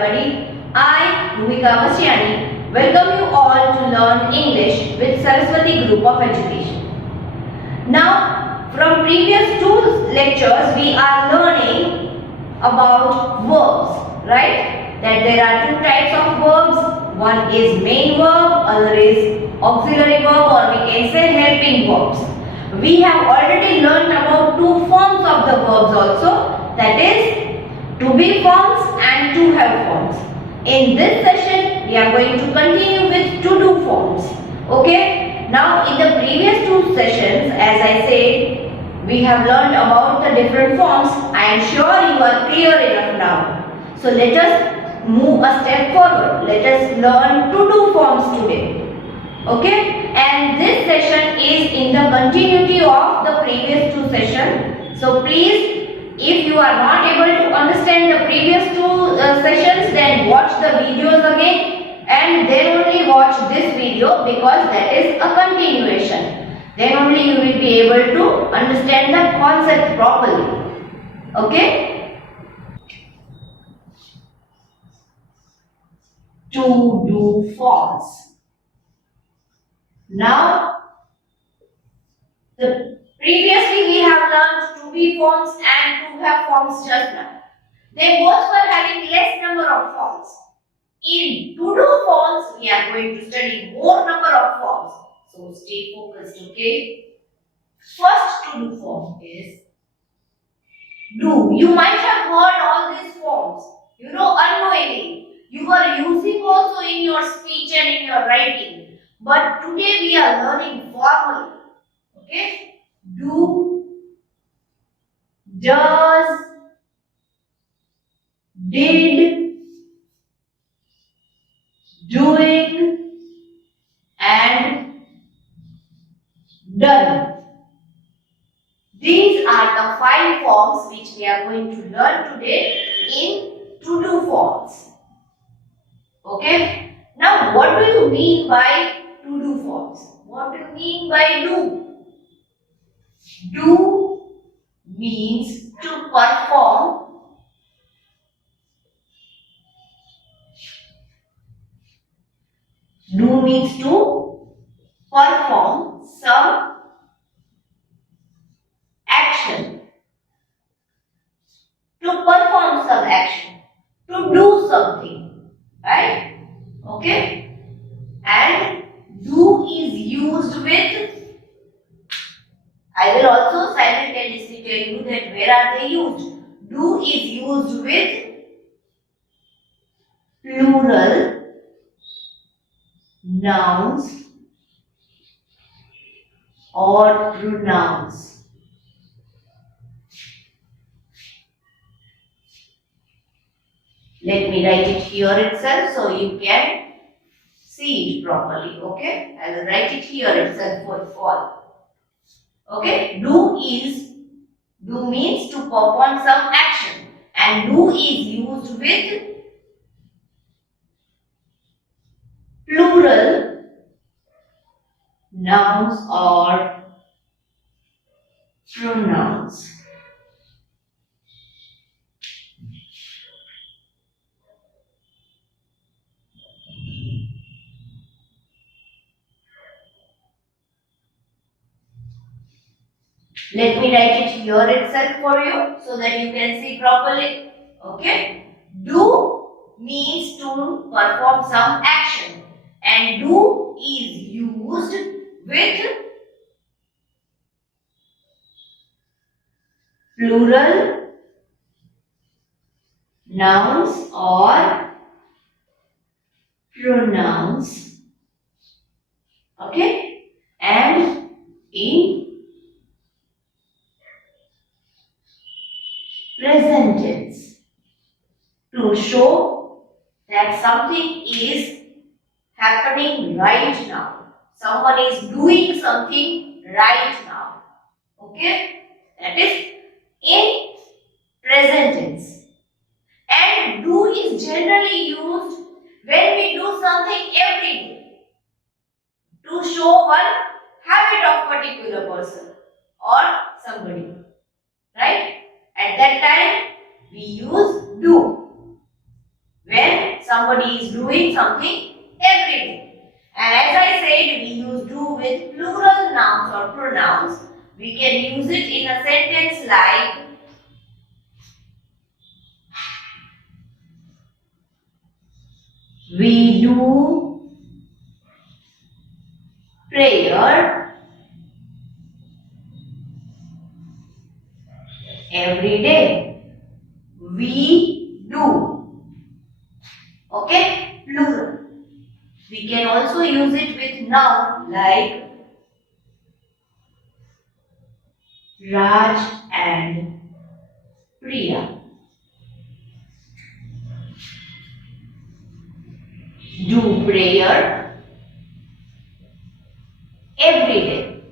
everybody. I, Bhumika Vashyani, welcome you all to learn English with Saraswati Group of Education. Now, from previous two lectures, we are learning about verbs, right? That there are two types of verbs. One is main verb, other is auxiliary verb, or we can say helping verbs. We have already learned about two forms of the verbs also, that is to be forms and to have forms. In this session, we are going to continue with to do forms. Okay? Now, in the previous two sessions, as I said, we have learned about the different forms. I am sure you are clear enough now. So, let us move a step forward. Let us learn to do forms today. Okay? And this session is in the continuity of the previous two sessions. So, please, if you are not able to understand the previous two sessions, then watch the videos again and then only watch this video, because that is a continuation. Then only you will be able to understand the concept properly. Okay? To do forms. Now, previously we have learned to be forms and to have forms just now. They both were having less number of forms. In to do forms, we are going to study more number of forms. So stay focused, okay? First to do form is do. You might have heard all these forms, unknowingly. You are using also in your speech and in your writing. But today we are learning formally. Okay? Do, does, did, doing, and done. These are the 5 forms which we are going to learn today in to do forms. Okay? Now, what do you mean by to do forms? What do you mean by do? Do means to perform. Do means to perform some action. To perform some action. To do something. Right? Okay? And do is used with, I will also simultaneously tell you that where are they used. Do is used with plural nouns or pronouns. Let me write it here itself so you can see it properly. Okay? I will write it here itself for all. Okay? Do means to perform some action, and do is used with plural nouns or pronouns. Let me write it here itself for you so that you can see properly. Okay? Do means to perform some action, and do is used with plural nouns or pronouns. Okay? And in present tense, to show that something is happening right now. Someone is doing something right now. Okay? That is in present tense. And do is generally used when we do something every day to show one habit of particular person or somebody. Right? At that time, we use do. when somebody is doing something every day. And as I said, we use do with plural nouns or pronouns. We can use it in a sentence like we do prayer every day. We do. Okay? Plural. We can also use it with noun like Raj and Priya do prayer every day.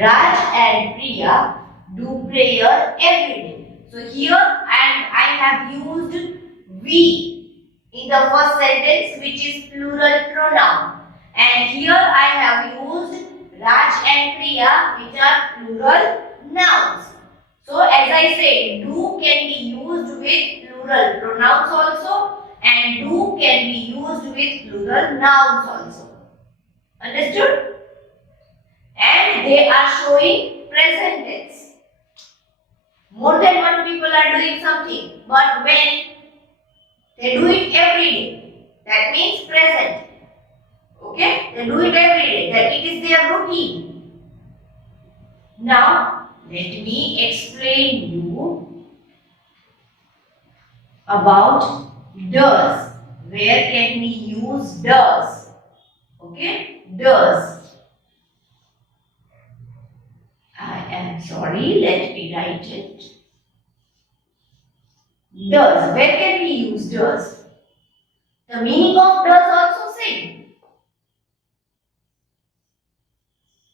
Raj and Priya do prayer every day. So here I have used we in the first sentence, which is plural pronoun. And here I have used Raj and Priya, which are plural nouns. So as I said, do can be used with plural pronouns also, and do can be used with plural nouns also. Understood? And they are showing present tense. More than one people are doing something, but when they do it every day, that means present. Okay? They do it every day, that it is their routine. Now, let me explain you about does. Where can we use does? Okay? Does. I am sorry, let me write it. Does. Where can we use does? The meaning of does also same.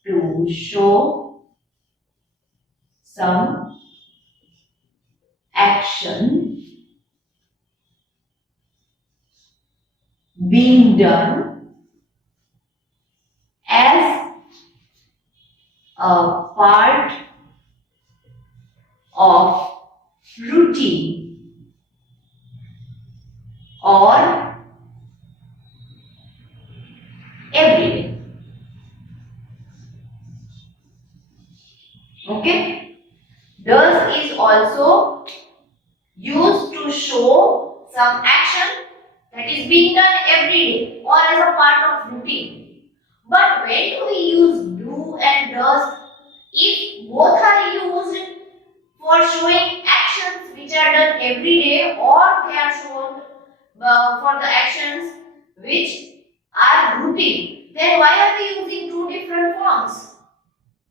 To show some action being done as a part of routine or every day. Okay? Does is also used to show some action that is being done every day or as a part of routine. But when do we use do and does? If both are used for showing actions which are done every day, or they are shown for the actions which are routine, then why are we using two different forms?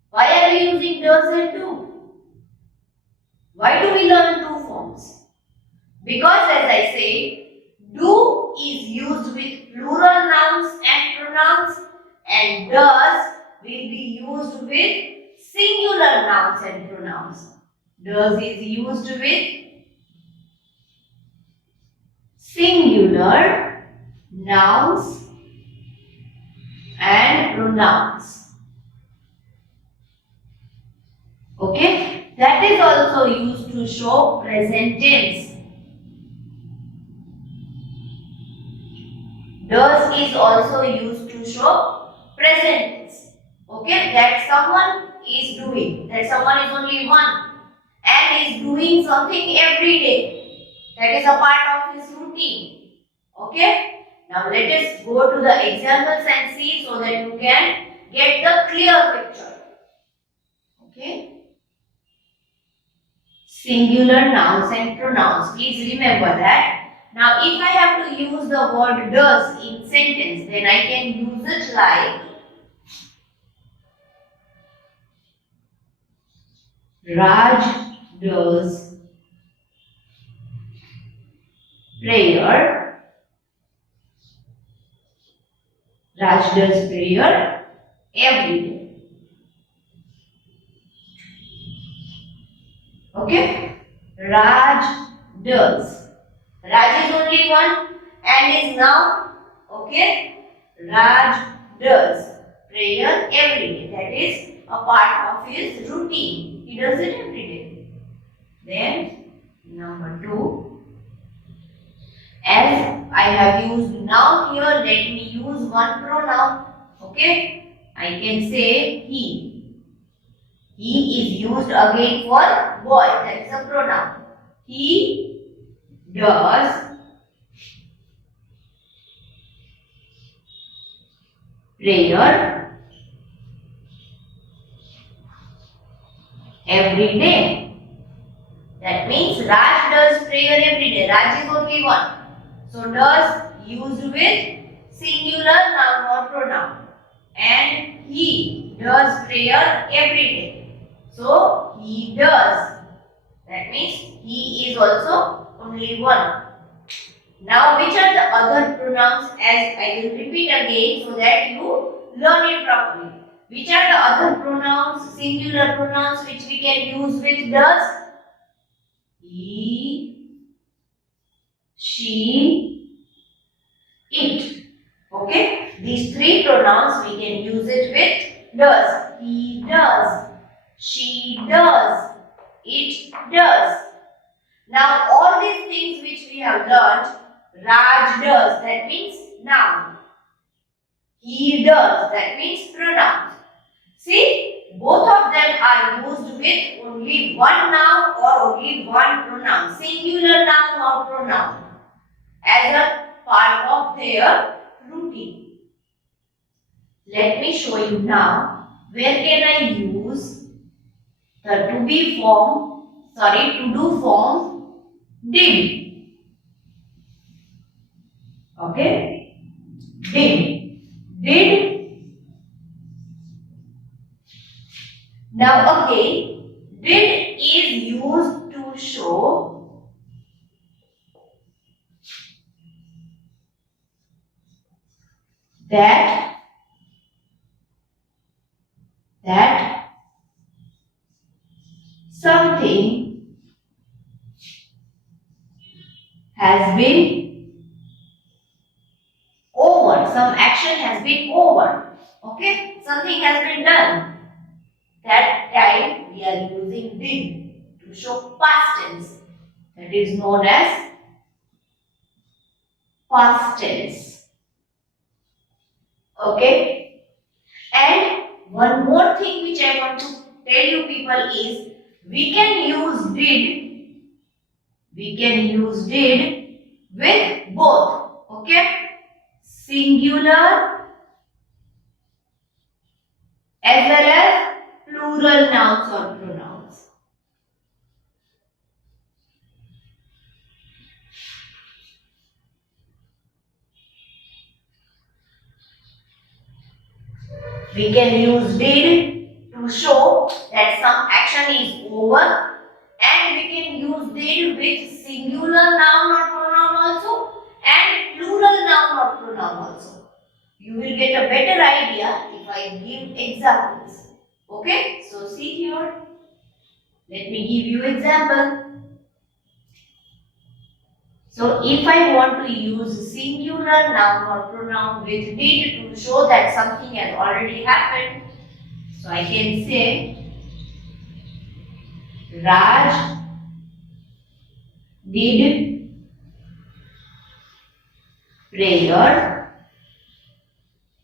Why are we using does and do? Why do we learn two forms? Because as I say, do is used with plural nouns and pronouns, and does will be used with singular nouns and pronouns. Does is used with singular nouns and pronouns. Okay? That is also used to show present tense. Does is also used to show present tense. Okay? That someone is doing. That someone is only one and is doing something every day. That is a part of his routine. Okay? Now let us go to the examples and see so that you can get the clear picture. Okay? Singular nouns and pronouns. Please remember that. Now if I have to use the word does in sentence, then I can use it like Raj does prayer. Raj does prayer every day. Okay? Raj does. Raj is only one and is noun. Okay? Raj does prayer every day. That is a part of his routine. He does it every day. Then Number 2. As I have used noun here, let me use one pronoun. Okay? I can say he. He is used again for boy. That is a pronoun. He does prayer every day. That means Raj does prayer every day. Raj is only one. So does used with singular noun or pronoun. And he does prayer every day. So he does. That means he is also only one. Now which are the other pronouns, as I will repeat again so that you learn it properly. Which are the other pronouns, singular pronouns which we can use with does? He, she, it. Okay? These three pronouns we can use it with does. He does. She does. It does. Now all these things which we have learnt, Raj does, that means noun. He does, that means pronouns. See, both of them are used with only one noun or only one pronoun, singular noun or pronoun, as a part of their routine. Let me show you now where can I use the to do form did. Okay? Did. Now again, did is used to show that something has been over, some action has been over. Okay, something has been done. That time we are using did to show past tense. That is known as past tense. Okay, and one more thing which I want to tell you people is we can use did with both. Okay, singular as well as plural nouns or pronouns. We can use did to show that some action is over, and we can use did with singular noun or pronoun also and plural noun or pronoun also. You will get a better idea if I give examples. Okay, so see here. Let me give you example. So if I want to use singular noun or pronoun with did to show that something has already happened, so I can say Raj did prayer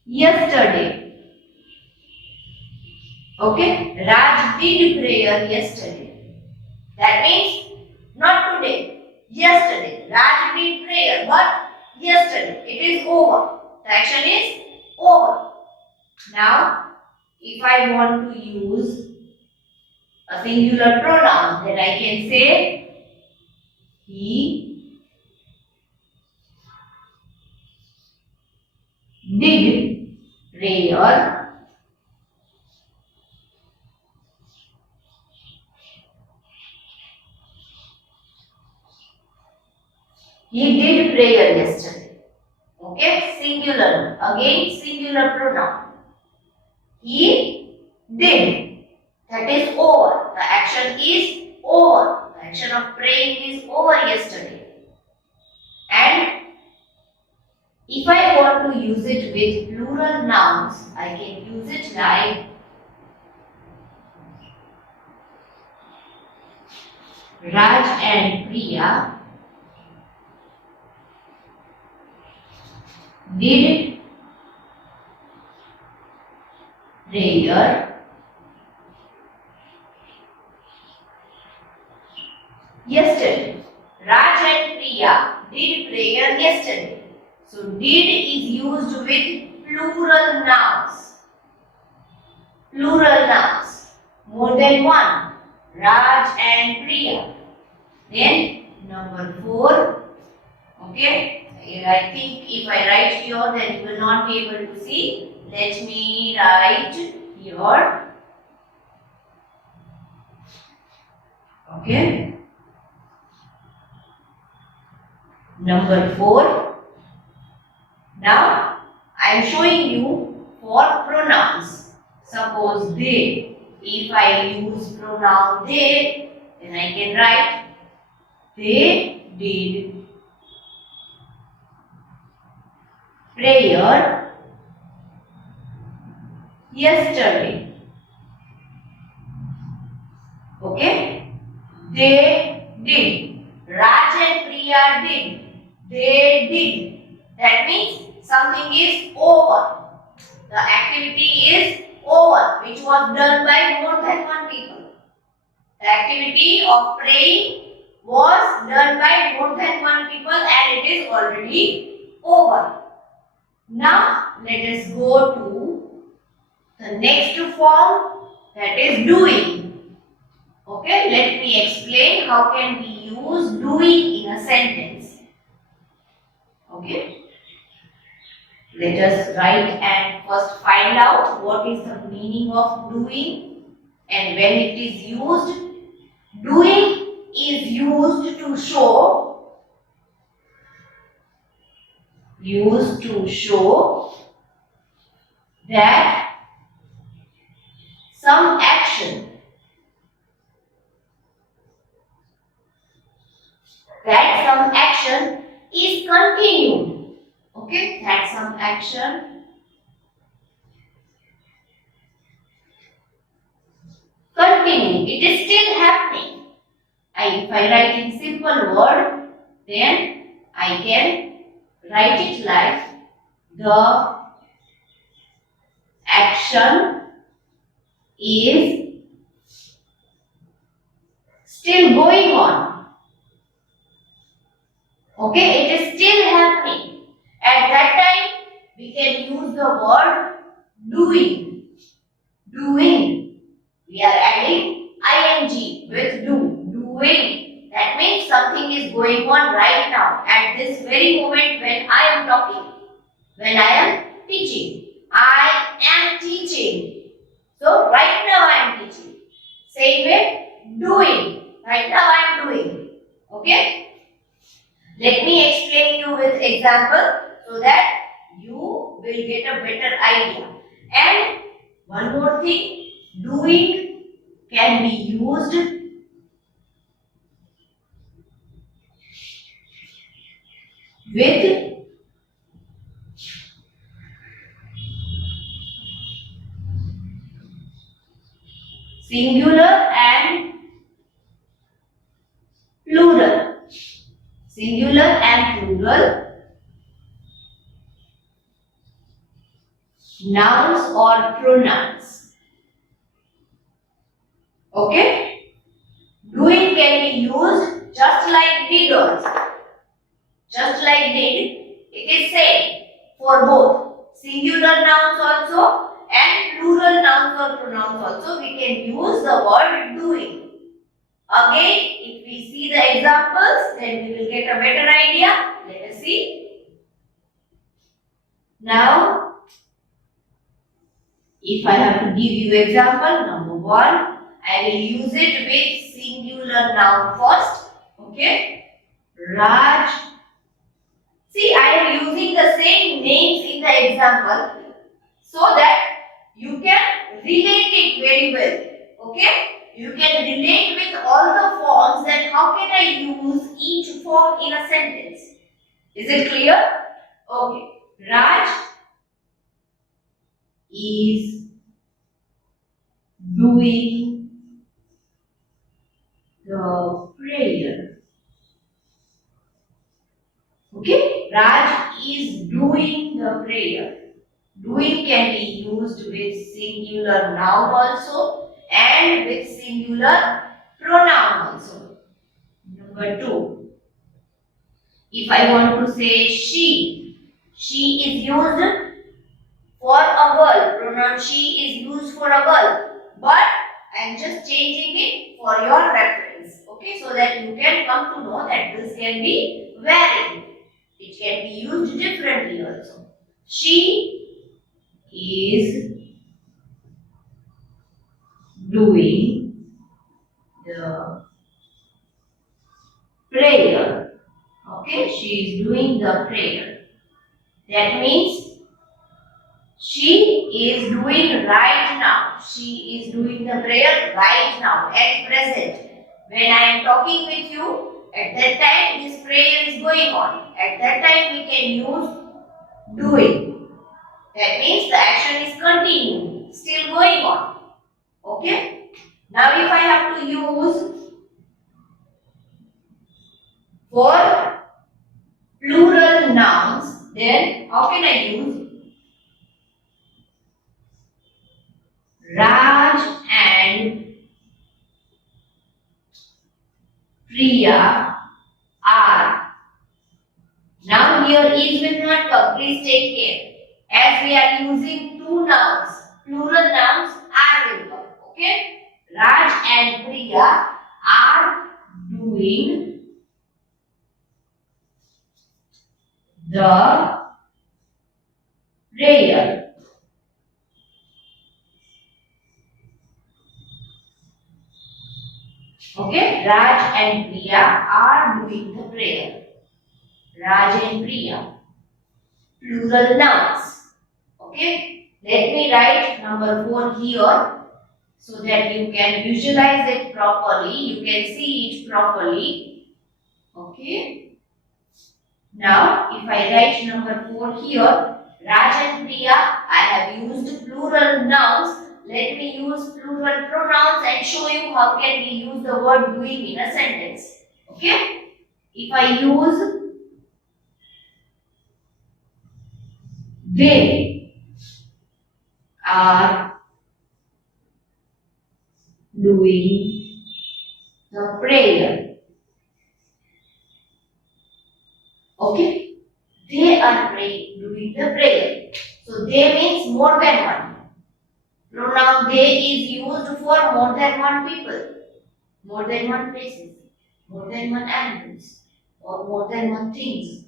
yesterday. Okay, Raj did prayer yesterday. That means not today, yesterday. Raj did prayer, but yesterday. It is over. The action is over. Now, if I want to use a singular pronoun, then I can say he did prayer yesterday. Okay, singular. Again, singular pronoun. He did. That is over. The action is over. The action of praying is over yesterday. And if I want to use it with plural nouns, I can use it like Raj and Priya did prayer yesterday. Raj and Priya did prayer yesterday. So did is used with plural nouns. Plural nouns. More than one. Raj and Priya. Then number 4. Okay. I think if I write here, then you will not be able to see. Let me write here. Okay. Number 4. Now I am showing you for pronouns. Suppose they. If I use pronoun they, then I can write they did prayer yesterday. Okay? They did. Raj and Priya did. They did. That means something is over. The activity is over, which was done by more than one people. The activity of praying was done by more than one people and it is already over. Now let us go to the next form, that is doing. Okay, let me explain how can we use doing in a sentence. Okay, let us write and first find out what is the meaning of doing and when it is used. Doing is used to show that some action is continued. Okay, that some action continuing. It is still happening. If I write in simple word, then I can write it like the action is still going on. Okay, it is still happening. At that time, we can use the word doing. Doing. We are adding ing with do. Doing. That means something is going on right now. At this very moment when I am talking. When I am teaching. I am teaching. So, right now I am teaching. Same way, doing. Right now I am doing. Okay? Let me explain you with example so that you will get a better idea. And one more thing, doing can be used with singular and plural. Singular and plural nouns or pronouns. Okay? Doing can be used just like did also. Just like did, it is same for both singular nouns also and plural nouns or pronouns also. We can use the word doing. Again, if we see the examples, then we will get a better idea. Let us see. Now, if I have to give you example, number 1, I will use it with singular noun first. Okay? Raj. See, I am using the same names in the example so that you can relate it very well. Okay? You can relate with all the forms that how can I use each form in a sentence. Is it clear? Okay. Raj is doing the prayer. Okay, Raj is doing the prayer. Doing can be used with singular noun also and with singular pronoun also. Number 2, if I want to say she is used for a girl. Pronoun she is used for a girl. But I am just changing it for your reference. Okay, so that you can come to know that this can be varied. It can be used differently also. She is doing the prayer. Okay, she is doing the prayer. That means she is doing right now. She is doing the prayer right now, at present. When I am talking with you, at that time this prayer is going on. At that time we can use doing. That means the action is continuing, still going on. Okay? Now if I have to use for plural nouns, then how can I use Raj and Priya are. Now here is will not come. Please take care. As we are using two nouns, plural nouns are will come. Okay? Raj and Priya are doing the prayer. Okay? Raj and Priya are doing the prayer. Raj and Priya. Plural nouns. Okay? Let me write number 4 here so that you can visualize it properly. You can see it properly. Okay? Now, if I write number 4 here, Raj and Priya, I have used plural nouns. Let me use plural pronouns and show you how can we use the word doing in a sentence. Okay? If I use they are doing the prayer. Okay? They are doing the prayer. So they means more than one. Pronoun they is used for more than one people, more than one places, more than one animals, or more than one things.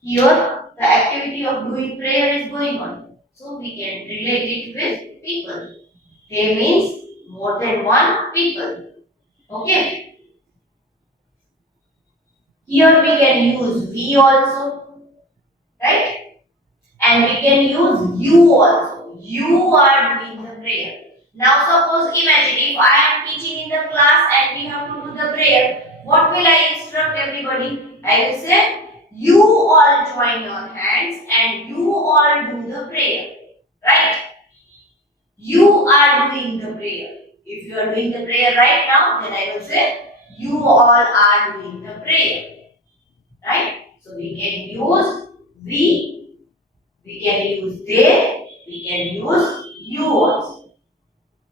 Here, the activity of doing prayer is going on. So we can relate it with people. They means more than one people. Okay? Here we can use we also, right? And we can use you also. You are doing the prayer. Now suppose imagine if I am teaching in the class and we have to do the prayer, what will I instruct everybody? I will say, you all join your hands and you all do the prayer. Right? You are doing the prayer. If you are doing the prayer right now, then I will say, you all are doing the prayer. Right? So we can use we can use they, we can use you also.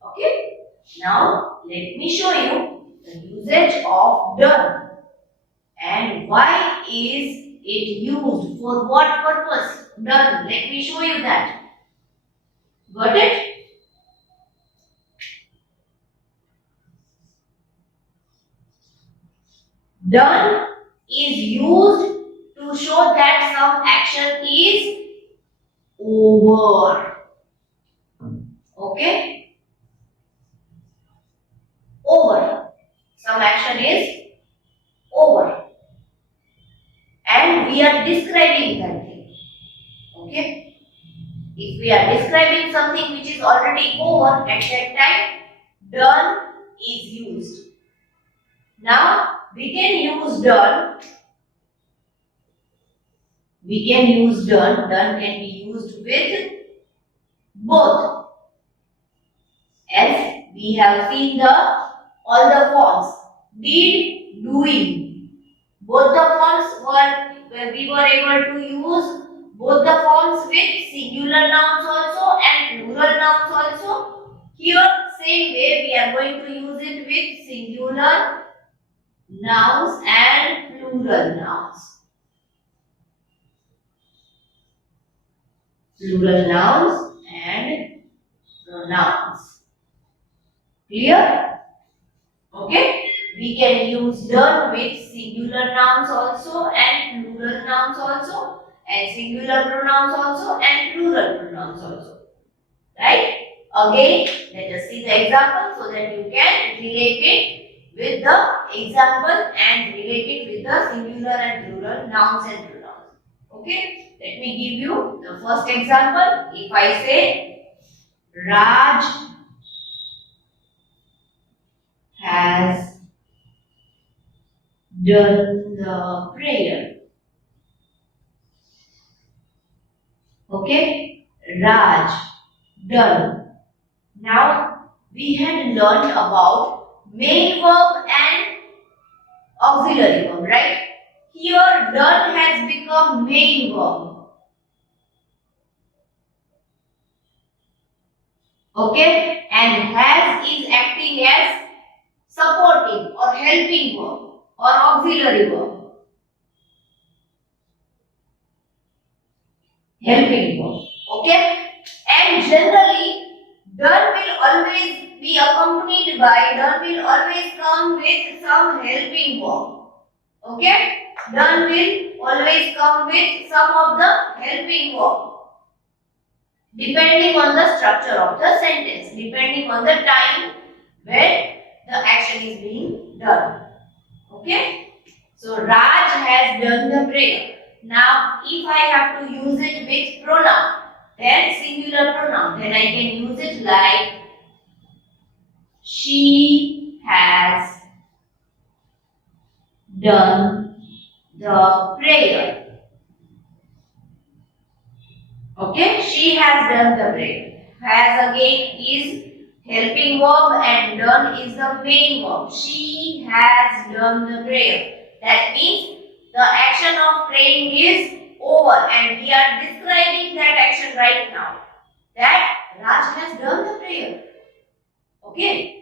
Okay? Now, let me show you the usage of done. And why is it used? For what purpose? Done. Let me show you that. Got it? Done is used to show that some action is over. Okay? Over. Some action is over. And we are describing that thing. Okay? If we are describing something which is already over, at that time, done is used. Now, we can use done. We can use done. Done can be used with both. As we have seen all the forms. Did, doing. Both the forms where we were able to use both the forms with singular nouns also and plural nouns also. Here, same way we are going to use it with singular nouns and plural nouns. Plural nouns and pronouns. Clear? Okay? We can use done with singular nouns also and plural nouns also, and singular pronouns also and plural pronouns also. Right? Again, let us see the example so that you can relate it with the example and relate it with the singular and plural nouns and pronouns. Okay? Let me give you the first example. If I say Raj has done the prayer. Okay? Raj, done. Now, we had learned about main verb and auxiliary verb, right? Here, done has become main verb. Okay? And has is acting as supporting or helping verb or auxiliary verb. Helping verb. Okay? And generally, done will always be accompanied by, done will always come with some helping verb. Okay? Done will always come with some of the helping verb. Depending on the structure of the sentence, depending on the time when the action is being done. Okay? So, Raj has done the prayer. Now, if I have to use it with pronoun, then singular pronoun, then I can use it like she has done the prayer. Okay, she has done the prayer. Has again is helping verb and done is the main verb. She has done the prayer. That means the action of praying is over and we are describing that action right now. That Raj has done the prayer. Okay.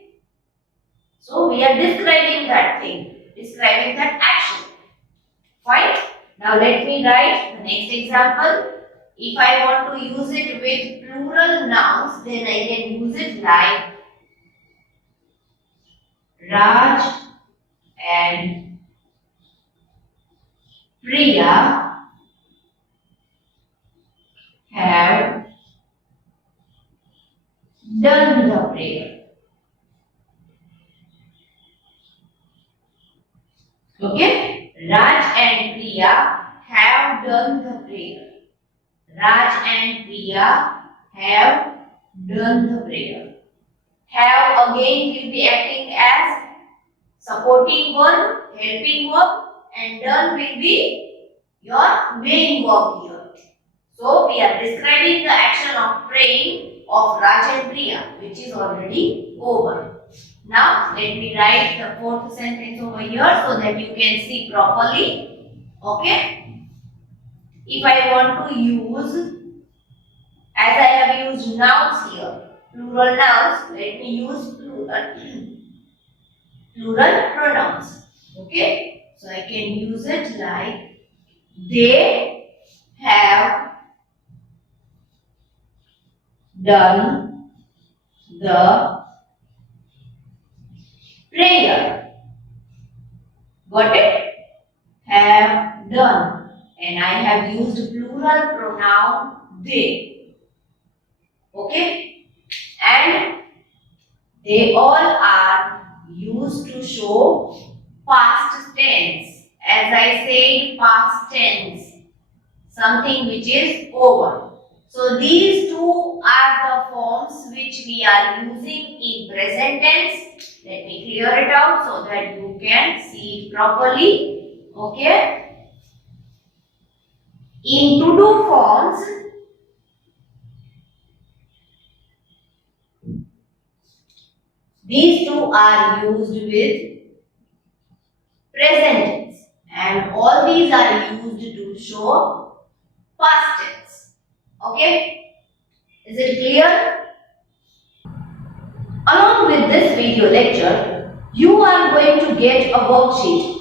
So we are describing that thing, describing that action. Fine. Now let me write the next example. If I want to use it with plural nouns, then I can use it like Raj and Priya have done the prayer. Okay? Raj and Priya have done the prayer. Raj and Priya have done the prayer. Have again will be acting as supporting verb, helping verb, and done will be your main verb here. So we are describing the action of praying of Raj and Priya, which is already over. Now let me write the fourth sentence over here so that you can see properly. Okay? If I want to use, as I have used nouns here, plural nouns, let me use plural pronouns. Okay? So I can use it like they have done the prayer. Got it? Have done. And I have used plural pronoun they. Okay? And they all are used to show past tense. As I said, past tense. Something which is over. So these two are the forms which we are using in present tense. Let me clear it out so that you can see it properly. Okay. In to do forms, these two are used with present tense, and all these are used to show past tense. Okay? Is it clear? Along with this video lecture, you are going to get a worksheet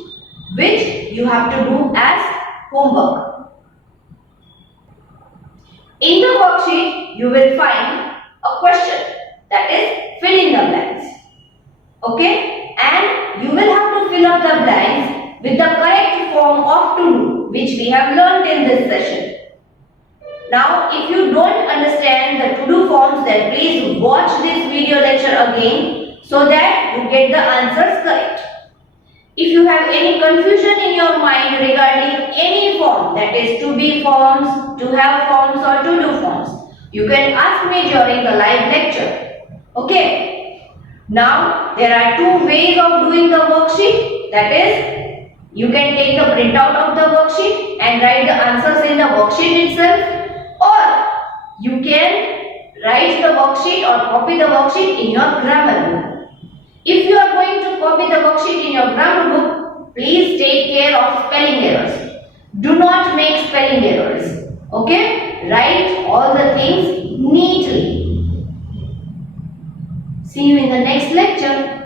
which you have to do as homework. In the worksheet, you will find a question, that is fill in the blanks. Okay? And you will have to fill up the blanks with the correct form of to do, which we have learned in this session. Now, if you don't understand the to-do forms, then please watch this video lecture again so that you get the answers correct. If you have any confusion in your mind regarding any form, that is to be forms, to have forms or to do forms, you can ask me during the live lecture. Okay? Now, there are two ways of doing the worksheet, that is, you can take the printout of the worksheet and write the answers in the worksheet itself, or you can write the worksheet or copy the worksheet in your grammar book. If you are going to copy the worksheet in your grammar book, please take care of spelling errors. Do not make spelling errors. Okay? Write all the things neatly. See you in the next lecture.